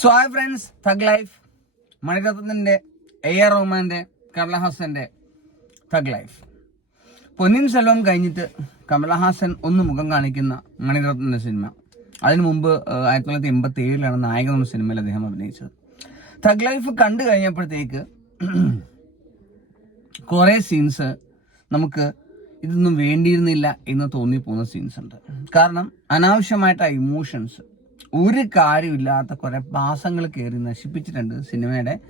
So hi friends thug life മണിരത്നത്തിന്റെ A R റഹ്മാന്റെ കമലഹാസന്റെ thug Life Ponniyin Selvan കഴിഞ്ഞിട്ട് കമലഹാസൻ ഒന്ന് മുഖം കാണിക്കുന്ന മണിരത്നന്റെ സിനിമ. അതിനു മുമ്പ് ആയിരത്തി തൊള്ളായിരത്തി എൺപത്തി ഏഴിലാണ് നായകൻ എന്ന സിനിമയിൽ അദ്ദേഹം അഭിനയിച്ചത്. തഗ് ലൈഫ് കണ്ടു കഴിഞ്ഞപ്പോഴത്തേക്ക് കുറേ സീൻസ് നമുക്ക് ഇതൊന്നും വേണ്ടിയിരുന്നില്ല എന്ന് തോന്നിപ്പോകുന്ന സീൻസ് ഉണ്ട്. കാരണം അനാവശ്യമായിട്ട് ഇമോഷൻസ് ഒരു കാര്യമില്ലാത്ത കുറെ പാസങ്ങൾ കയറി നശിപ്പിച്ചിട്ടുണ്ട് സിനിമയുടെ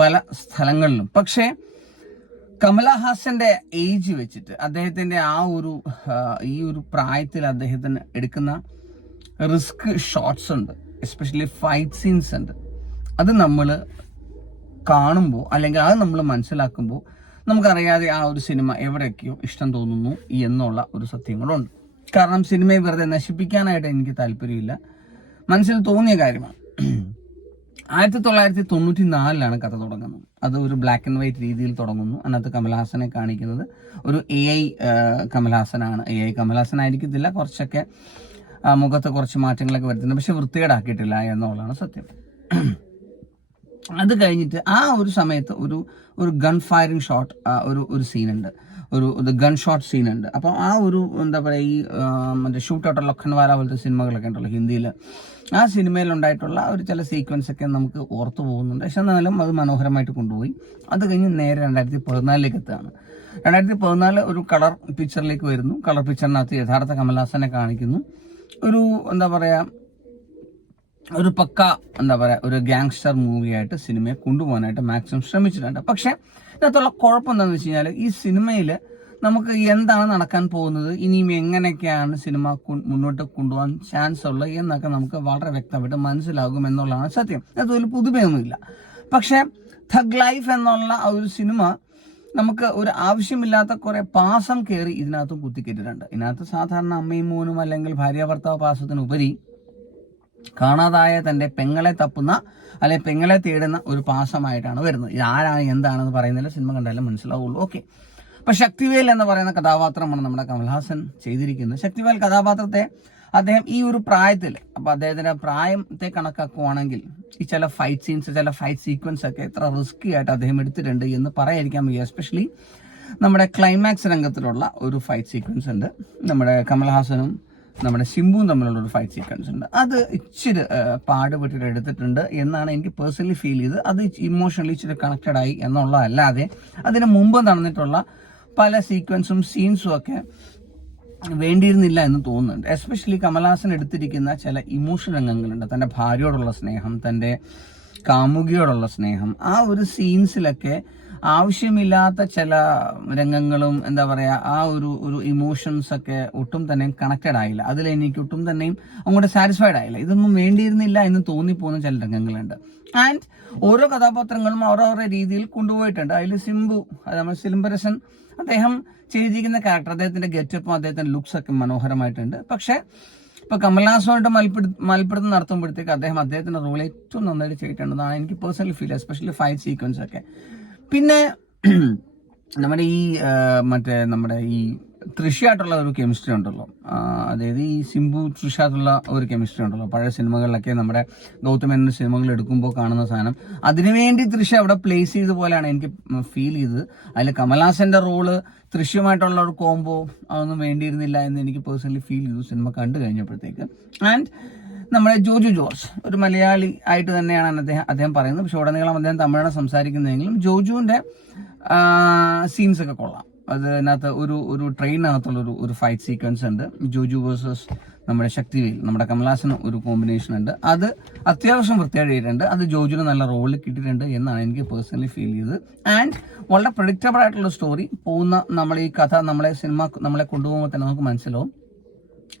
പല സ്ഥലങ്ങളിലും. പക്ഷേ കമലഹാസന്റെ ഏജ് വെച്ചിട്ട് അദ്ദേഹത്തിന്റെ ആ ഒരു ഈ ഒരു പ്രായത്തിൽ അദ്ദേഹത്തിന് എടുക്കുന്ന റിസ്ക് ഷോട്ട്സ് ഉണ്ട്. എസ്പെഷ്യലി ഫൈറ്റ് സീൻസ് ഉണ്ട്. അത് നമ്മൾ കാണുമ്പോൾ അല്ലെങ്കിൽ അത് നമ്മൾ മനസ്സിലാക്കുമ്പോൾ നമുക്കറിയാതെ ആ ഒരു സിനിമ എവിടെയൊക്കെയോ ഇഷ്ടം തോന്നുന്നു എന്നുള്ള ഒരു സത്യങ്ങളുണ്ട്. കാരണം സിനിമയെ വെറുതെ നശിപ്പിക്കാനായിട്ട് എനിക്ക് താല്പര്യമില്ല. മനസ്സിൽ തോന്നിയ കാര്യമാണ്. ആയിരത്തി തൊള്ളായിരത്തി തൊണ്ണൂറ്റി നാലിലാണ് കഥ തുടങ്ങുന്നത്. അത് ഒരു ബ്ലാക്ക് ആൻഡ് വൈറ്റ് രീതിയിൽ തുടങ്ങുന്നു. അതിനകത്ത് കമൽഹാസനെ കാണിക്കുന്നത്. ഒരു എ ഐ കമൽഹാസനാണ്. എ ഐ കമൽഹാസൻ ആയിരിക്കത്തില്ല കുറച്ചൊക്കെ മുഖത്ത് കുറച്ച് മാറ്റങ്ങളൊക്കെ വരുത്തുന്നുണ്ട്. പക്ഷെ വൃത്തികേടാക്കിയിട്ടില്ല എന്നുള്ളതാണ് സത്യം. അത് കഴിഞ്ഞിട്ട് ആ ഒരു സമയത്ത് ഒരു ഒരു ഗൺ ഫയറിംഗ് ഷോട്ട് ഒരു ഒരു സീനുണ്ട് ഒരു ഗൺ ഷോട്ട് സീൻ ഉണ്ട്. അപ്പോൾ ആ ഒരു എന്താ പറയുക ഈ മറ്റേ ഷൂട്ട് ഔട്ട് ലഖൻവാല പോലത്തെ സിനിമകളൊക്കെ ഉണ്ടല്ലോ ഹിന്ദിയിൽ. ആ സിനിമയിലുണ്ടായിട്ടുള്ള ഒരു ചില സീക്വൻസ് ഒക്കെ നമുക്ക് ഓർത്തു പോകുന്നുണ്ട്. പക്ഷെ എന്നാലും അത് മനോഹരമായിട്ട് കൊണ്ടുപോയി. അത് കഴിഞ്ഞ് നേരെ രണ്ടായിരത്തി പതിനാലിലേക്ക് എത്തുകയാണ്. രണ്ടായിരത്തി പതിനാല് ഒരു കളർ പിക്ചറിലേക്ക് വരുന്നു. കളർ പിക്ചറിനകത്ത് യഥാർത്ഥ കമൽഹാസനെ കാണിക്കുന്നു. ഒരു എന്താ പറയുക ഒരു പക്ക എന്താ പറയുക ഒരു ഗാങ്സ്റ്റർ മൂവിയായിട്ട് സിനിമയെ കൊണ്ടുപോകാനായിട്ട് മാക്സിമം ശ്രമിച്ചിട്ടുണ്ട്. പക്ഷെ ഇതിനകത്തുള്ള കുഴപ്പം എന്താണെന്ന് വെച്ച് കഴിഞ്ഞാൽ ഈ സിനിമയിൽ നമുക്ക് എന്താണ് നടക്കാൻ പോകുന്നത് ഇനിയും എങ്ങനെയൊക്കെയാണ് സിനിമ മുന്നോട്ട് കൊണ്ടുപോകാൻ ചാൻസ് ഉള്ളത് എന്നൊക്കെ നമുക്ക് വളരെ വ്യക്തമായിട്ട് മനസ്സിലാകും എന്നുള്ളതാണ് സത്യം. അത് ഒരു പുതുമയൊന്നുമില്ല. പക്ഷെ ധഗ് ലൈഫ് എന്നുള്ള ആ ഒരു സിനിമ നമുക്ക് ഒരു ആവശ്യമില്ലാത്ത കുറെ പാസം കയറി ഇതിനകത്തും കുത്തിക്കെട്ടിട്ടുണ്ട്. ഇതിനകത്ത് സാധാരണ അമ്മയും മോനും അല്ലെങ്കിൽ ഭാര്യ ഭർത്താവ് പാസത്തിനുപരി കാണാതായ തന്റെ പെങ്ങളെ തപ്പുന്ന അല്ലെ പെങ്ങളെ തേടുന്ന ഒരു പാസമായിട്ടാണ് വരുന്നത്. ഇത് ആരാണ് എന്താണെന്ന് പറയുന്നില്ല സിനിമ കണ്ടാലും മനസ്സിലാവുള്ളൂ. ഓക്കെ. അപ്പൊ ശക്തിവേൽ എന്ന് പറയുന്ന കഥാപാത്രമാണ് നമ്മുടെ കമൽഹാസൻ ചെയ്തിരിക്കുന്നത്. ശക്തിവേൽ കഥാപാത്രത്തെ അദ്ദേഹം ഈ ഒരു പ്രായത്തിൽ അപ്പൊ അദ്ദേഹത്തിന്റെ പ്രായത്തെ കണക്കാക്കുവാണെങ്കിൽ ഈ ചില ഫൈറ്റ് സീൻസ് ചില ഫൈറ്റ് സീക്വൻസ് ഒക്കെ എത്ര റിസ്ക്കി ആയിട്ട് അദ്ദേഹം എടുത്തിട്ടുണ്ട് എന്ന് പറയാതിരിക്കാൻ വയ്യ. എസ്പെഷ്യലി നമ്മുടെ ക്ലൈമാക്സ് രംഗത്തിലുള്ള ഒരു ഫൈറ്റ് സീക്വൻസ് ഉണ്ട്. നമ്മുടെ കമൽഹാസനും നമ്മുടെ ശിംബുവും തമ്മിലുള്ള ഒരു ഫൈറ്റ് സീക്വൻസ് ഉണ്ട്. അത് ഇച്ചിരി പാടുപെട്ടിട്ട് എടുത്തിട്ടുണ്ട് എന്നാണ് എനിക്ക് പേഴ്സണലി ഫീൽ ചെയ്ത്. അത് ഇമോഷണലി ഇച്ചിരി കണക്റ്റഡ് ആയി എന്നുള്ളതല്ലാതെ അതിന് മുമ്പ് നടന്നിട്ടുള്ള പല സീക്വൻസും സീൻസും ഒക്കെ വേണ്ടിയിരുന്നില്ല എന്ന് തോന്നുന്നുണ്ട്. എസ്പെഷ്യലി കമൽഹാസൻ എടുത്തിരിക്കുന്ന ചില ഇമോഷൻ രംഗങ്ങളുണ്ട്. തന്റെ ഭാര്യയോടുള്ള സ്നേഹം തന്റെ കാമുകിയോടുള്ള സ്നേഹം ആ ഒരു സീൻസിലൊക്കെ ആവശ്യമില്ലാത്ത ചില രംഗങ്ങളും എന്താ പറയാ ആ ഒരു ഒരു ഇമോഷൻസ് ഒക്കെ ഒട്ടും തന്നെ കണക്റ്റഡ് ആയില്ല. അതിൽ എനിക്ക് ഒട്ടും തന്നെയും അങ്ങോട്ട് സാറ്റിസ്ഫൈഡ് ആയില്ല. ഇതൊന്നും വേണ്ടിയിരുന്നില്ല എന്ന് തോന്നിപ്പോകുന്ന ചില രംഗങ്ങളുണ്ട്. ആൻഡ് ഓരോ കഥാപാത്രങ്ങളും അവരവരുടെ രീതിയിൽ കൊണ്ടുപോയിട്ടുണ്ട്. അതിൽ സിംബു നമ്മൾ സിലംബരസൻ അദ്ദേഹം ചെയ്തിരിക്കുന്ന ക്യാരക്ടർ അദ്ദേഹത്തിന്റെ ഗെറ്റപ്പും അദ്ദേഹത്തിന്റെ ലുക്സ് ഒക്കെ മനോഹരമായിട്ടുണ്ട്. പക്ഷേ ഇപ്പൊ കമൽഹാസുമായിട്ട് മൽപ്പിട മൽപ്പിടുത്തം നടത്തുമ്പോഴത്തേക്ക് അദ്ദേഹം അദ്ദേഹത്തിന്റെ റോൾ ഏറ്റവും നന്നായിട്ട് ചെയ്തിട്ടുണ്ടെന്നാണ് എനിക്ക് personally feel especially fight sequence ഒക്കെ. പിന്നെ നമ്മുടെ ഈ മറ്റേ നമ്മുടെ ഈ തൃശ്യായിട്ടുള്ള ഒരു കെമിസ്ട്രി ഉണ്ടല്ലോ. അതായത് ഈ സിംബു തൃശ്യായിട്ടുള്ള ഒരു കെമിസ്ട്രി ഉണ്ടല്ലോ. പഴയ സിനിമകളിലൊക്കെ നമ്മുടെ ഗൗതമൻ സിനിമകൾ എടുക്കുമ്പോൾ കാണുന്ന സാധനം. അതിനുവേണ്ടി തൃശ അവിടെ പ്ലേസ് ചെയ്ത പോലെയാണ് എനിക്ക് ഫീൽ ചെയ്തത്. അതിൽ കമൽഹാസന്റെ റോൾ തൃശ്യമായിട്ടുള്ള ഒരു കോംബോ അതൊന്നും വേണ്ടിയിരുന്നില്ല എന്ന് എനിക്ക് പേഴ്സണലി ഫീൽ ചെയ്തു. സിനിമ കണ്ടു കഴിഞ്ഞപ്പോഴത്തേക്ക്. ആൻഡ് നമ്മുടെ ജോജു ജോർജ് ഒരു മലയാളി ആയിട്ട് തന്നെയാണ് അദ്ദേഹം അദ്ദേഹം പറയുന്നത്. പക്ഷെ ഉടനീളം അദ്ദേഹം തമിഴാണ് സംസാരിക്കുന്നതെങ്കിലും ജോജുവിന്റെ സീൻസ് ഒക്കെ കൊള്ളാം. അത് അതിനകത്ത് ഒരു ഒരു ട്രെയിനകത്തുള്ള ഒരു ഒരു ഫൈറ്റ് സീക്വൻസ് ഉണ്ട്. ജോജു വേഴ്സസ് നമ്മുടെ ശക്തിവേൽ നമ്മുടെ കമലാസൻ ഒരു കോമ്പിനേഷൻ ഉണ്ട്. അത് അത്യാവശ്യം വൃത്തിയായിട്ട് അത് ജോജുവിന് നല്ല റോളിൽ കിട്ടിയിട്ടുണ്ട് എന്നാണ് എനിക്ക് പേഴ്സണലി ഫീൽ ചെയ്തത്. ആൻഡ് വളരെ പ്രഡിക്റ്റബിൾ ആയിട്ടുള്ള സ്റ്റോറി പോകുന്ന നമ്മൾ ഈ കഥ നമ്മളെ സിനിമ നമ്മളെ കൊണ്ടുപോകുമ്പോൾ തന്നെ നമുക്ക് മനസ്സിലാവും.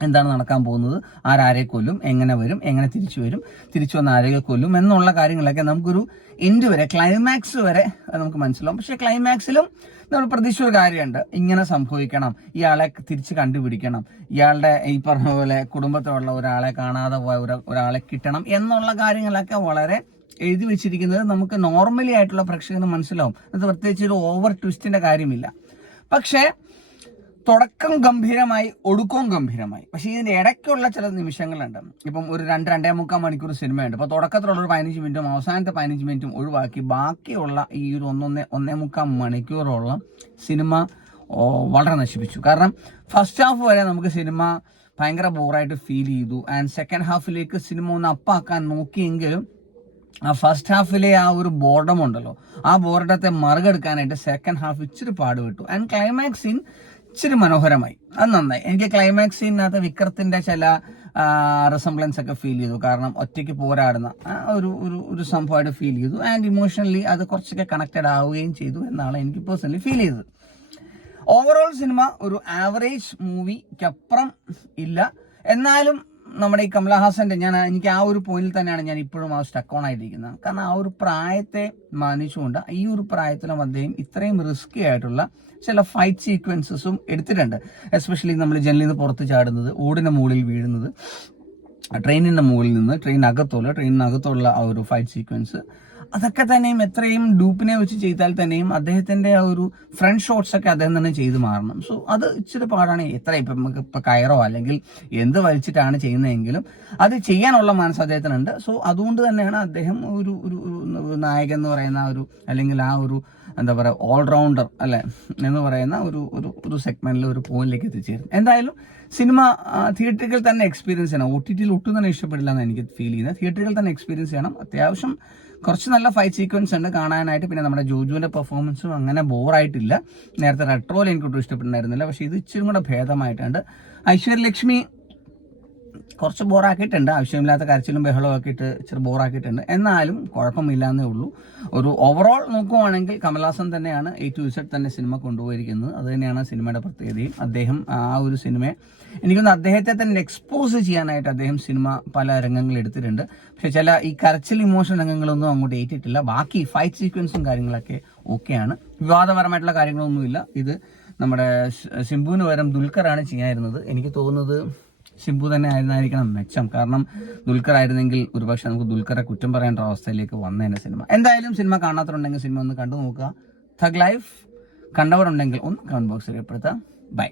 എന്താണ് നടക്കാൻ പോകുന്നത്? ആരാരെ കൊല്ലും? എങ്ങനെ വരും? എങ്ങനെ തിരിച്ചു വരും? തിരിച്ചു വന്ന് ആരെയൊക്കെ കൊല്ലും? എന്നുള്ള കാര്യങ്ങളൊക്കെ നമുക്കൊരു എൻഡ് വരെ ക്ലൈമാക്സ് വരെ നമുക്ക് മനസ്സിലാവും. പക്ഷെ ക്ലൈമാക്സിലും നമ്മൾ പ്രതീക്ഷ ഒരു കാര്യമുണ്ട്. ഇങ്ങനെ സംഭവിക്കണം. ഇയാളെ തിരിച്ച് കണ്ടുപിടിക്കണം. ഇയാളുടെ ഈ പറഞ്ഞ പോലെ കുടുംബത്തിലുള്ള ഒരാളെ കാണാതെ പോയ ഒരു- ഒരാളെ കിട്ടണം എന്നുള്ള കാര്യങ്ങളൊക്കെ വളരെ എഴുതി വെച്ചിരിക്കുന്നത് നമുക്ക് നോർമലി ആയിട്ടുള്ള പ്രേക്ഷകന് മനസ്സിലാവും. അത് പ്രത്യേകിച്ച് ഒരു ഓവർ ട്വിസ്റ്റിന്റെ കാര്യമില്ല. പക്ഷേ തുടക്കം ഗംഭീരമായി ഒടുക്കവും ഗംഭീരമായി. പക്ഷേ ഇതിന്റെ ഇടയ്ക്കുള്ള ചില നിമിഷങ്ങളുണ്ട്. ഇപ്പം ഒരു രണ്ട് രണ്ടേ മുക്കാൽ മണിക്കൂർ സിനിമയുണ്ട്. അപ്പോൾ തുടക്കത്തിലുള്ള ഒരു പതിനഞ്ച് മിനിറ്റും അവസാനത്തെ പതിനഞ്ച് മിനിറ്റും ഒഴിവാക്കി ബാക്കിയുള്ള ഈ ഒരു ഒന്നൊന്നേ ഒന്നേ മുക്കാൽ മണിക്കൂറോളം സിനിമ വളരെ നശിപ്പിച്ചു. കാരണം ഫസ്റ്റ് ഹാഫ് വരെ നമുക്ക് സിനിമ ഭയങ്കര ബോറായിട്ട് ഫീൽ ചെയ്തു. ആൻഡ് സെക്കൻഡ് ഹാഫിലേക്ക് സിനിമ ഒന്ന് അപ്പാക്കാൻ നോക്കിയെങ്കിലും ആ ഫസ്റ്റ് ഹാഫിലെ ആ ഒരു ബോർഡം ഉണ്ടല്ലോ ആ ബോർഡത്തെ മറികടക്കാനായിട്ട് സെക്കൻഡ് ഹാഫ് ഇച്ചിരി പാടുപെട്ടു. ആൻഡ് ക്ലൈമാക്സ് സീൻ ഇച്ചിരി മനോഹരമായി. അത് നന്നായി. എനിക്ക് ക്ലൈമാക്സ് സീനിനകത്ത് വിക്രത്തിന്റെ ചില റിസംബ്ലൻസ് ഒക്കെ ഫീൽ ചെയ്തു. കാരണം ഒറ്റയ്ക്ക് പോരാടുന്ന ഒരു ഒരു ഒരു സംഭവമായിട്ട് ഫീൽ ചെയ്തു. ആൻഡ് ഇമോഷണലി അത് കുറച്ചൊക്കെ കണക്റ്റഡ് ആവുകയും ചെയ്തു എന്നാണ് എനിക്ക് പേഴ്സണലി ഫീൽ ചെയ്തത്. ഓവറോൾ സിനിമ ഒരു ആവറേജ് മൂവിക്കപ്പുറം ഇല്ല. എന്നാലും നമ്മുടെ ഈ കമലഹാസന്റെ ഞാൻ എനിക്ക് ആ ഒരു പോയിന്റിൽ തന്നെയാണ് ഞാൻ ഇപ്പോഴും ആ സ്റ്റക്ക് ഓൺ ആയിട്ടിരിക്കുന്നത്. കാരണം ആ ഒരു പ്രായത്തെ മാനിച്ചുകൊണ്ട് ഈ ഒരു പ്രായത്തിലും അദ്ദേഹം ഇത്രയും റിസ്കി ആയിട്ടുള്ള ചില ഫൈറ്റ് സീക്വൻസസും എടുത്തിട്ടുണ്ട്. എസ്പെഷ്യലി നമ്മൾ ജനലിൽ നിന്ന് പുറത്ത് ചാടുന്നത് ഓടിന്റെ മുകളിൽ വീഴുന്നത് ട്രെയിനിന്റെ മുകളിൽ നിന്ന് ട്രെയിനകത്തുള്ള ട്രെയിനിനകത്തുള്ള ആ ഒരു ഫൈറ്റ് സീക്വൻസ് അതൊക്കെ തന്നെയും എത്രയും ഡൂപ്പിനെ വെച്ച് ചെയ്താൽ തന്നെയും അദ്ദേഹത്തിന്റെ ആ ഒരു ഫ്രണ്ട് ഷോട്ട്സ് ഒക്കെ അദ്ദേഹം തന്നെ ചെയ്തു മാറണം. സോ അത് ഇച്ചിരി പാടാണ്. എത്ര ഇപ്പം നമുക്ക് ഇപ്പം കയറോ അല്ലെങ്കിൽ എന്ത് വലിച്ചിട്ടാണ് ചെയ്യുന്നതെങ്കിലും അത് ചെയ്യാനുള്ള മനസ്സ് അദ്ദേഹത്തിനുണ്ട്. സോ അതുകൊണ്ട് തന്നെയാണ് അദ്ദേഹം ഒരു ഒരു നായകൻ എന്ന് പറയുന്ന ഒരു അല്ലെങ്കിൽ ആ ഒരു എന്താ പറയുക ഓൾറൗണ്ടർ അല്ലെ എന്ന് പറയുന്ന ഒരു ഒരു ഒരു സെഗ്മെന്റിൽ ഒരു പോയിന്റിലേക്ക് എത്തിച്ചേരും എന്തായാലും സിനിമ തിയേറ്ററിൽ തന്നെ എക്സ്പീരിയൻസ് ചെയ്യണം. ഒ ടി ടിയിൽ ഒട്ടും തന്നെ ഇഷ്ടപ്പെടില്ല എന്ന് എനിക്ക് ഫീൽ ചെയ്യുന്നത്. തിയേറ്ററിൽ തന്നെ എക്സ്പീരിയൻസ് ചെയ്യണം. അത്യാവശ്യം കുറച്ച് നല്ല ഫൈറ്റ് സീക്വൻസ് ഉണ്ട് കാണാനായിട്ട്. പിന്നെ നമ്മുടെ ജോജുവിന്റെ പെർഫോമൻസും അങ്ങനെ ബോറായിട്ടില്ല. നേരത്തെ റെട്രോയിൽ എനിക്ക് ഒട്ടും ഇഷ്ടപ്പെട്ടിട്ടുണ്ടായിരുന്നില്ല. പക്ഷേ ഇത് ഇച്ചിരി കൂടെ ഭേദമായിട്ടുണ്ട്. ഐശ്വര്യലക്ഷ്മി കുറച്ച് ബോറാക്കിയിട്ടുണ്ട്. ആവശ്യമില്ലാത്ത കരച്ചിലും ബഹളവും ഒക്കെ ഇട്ട് ഇച്ചിരി ബോറാക്കിയിട്ടുണ്ട്. എന്നാലും കുഴപ്പമില്ല എന്നേ ഉള്ളൂ. ഒരു ഓവറോൾ നോക്കുവാണെങ്കിൽ കമൽഹാസൻ തന്നെയാണ് എ ടു ഇസഡ് തന്നെ സിനിമ കൊണ്ടുപോയിരിക്കുന്നത്. അത് തന്നെയാണ് സിനിമയുടെ പ്രത്യേകതയും. അദ്ദേഹം ആ ഒരു സിനിമയെ എനിക്കൊന്ന് അദ്ദേഹത്തെ തന്നെ എക്സ്പോസ് ചെയ്യാനായിട്ട് അദ്ദേഹം സിനിമ പല രംഗങ്ങൾ എടുത്തിട്ടുണ്ട്. പക്ഷെ ചില ഈ കരച്ചിൽ ഇമോഷൻ രംഗങ്ങളൊന്നും അങ്ങോട്ട് ഏറ്റിട്ടില്ല. ബാക്കി ഫൈറ്റ് സീക്വൻസും കാര്യങ്ങളൊക്കെ ഓക്കെയാണ്. വിവാദപരമായിട്ടുള്ള കാര്യങ്ങളൊന്നുമില്ല. ഇത് നമ്മുടെ സിംബുവിന് പകരം ദുൽഖറാണ് ചെയ്യാനിരുന്നത് എനിക്ക് തോന്നുന്നത് ശിംബു തന്നെ ആയിരുന്നായിരിക്കണം മെച്ചം. കാരണം ദുൽഖർ ആയിരുന്നെങ്കിൽ ഒരുപക്ഷെ നമുക്ക് ദുൽഖറെ കുറ്റം പറയേണ്ട അവസ്ഥയിലേക്ക് വന്നതിന് സിനിമ. എന്തായാലും സിനിമ കാണാത്തവരുണ്ടെങ്കിൽ സിനിമ ഒന്ന് കണ്ടു നോക്കുക. തഗ് ലൈഫ് കണ്ടവരുണ്ടെങ്കിൽ ഒന്ന് കമന്റ് ബോക്സിൽ ഏർപ്പെടുത്താം ബൈ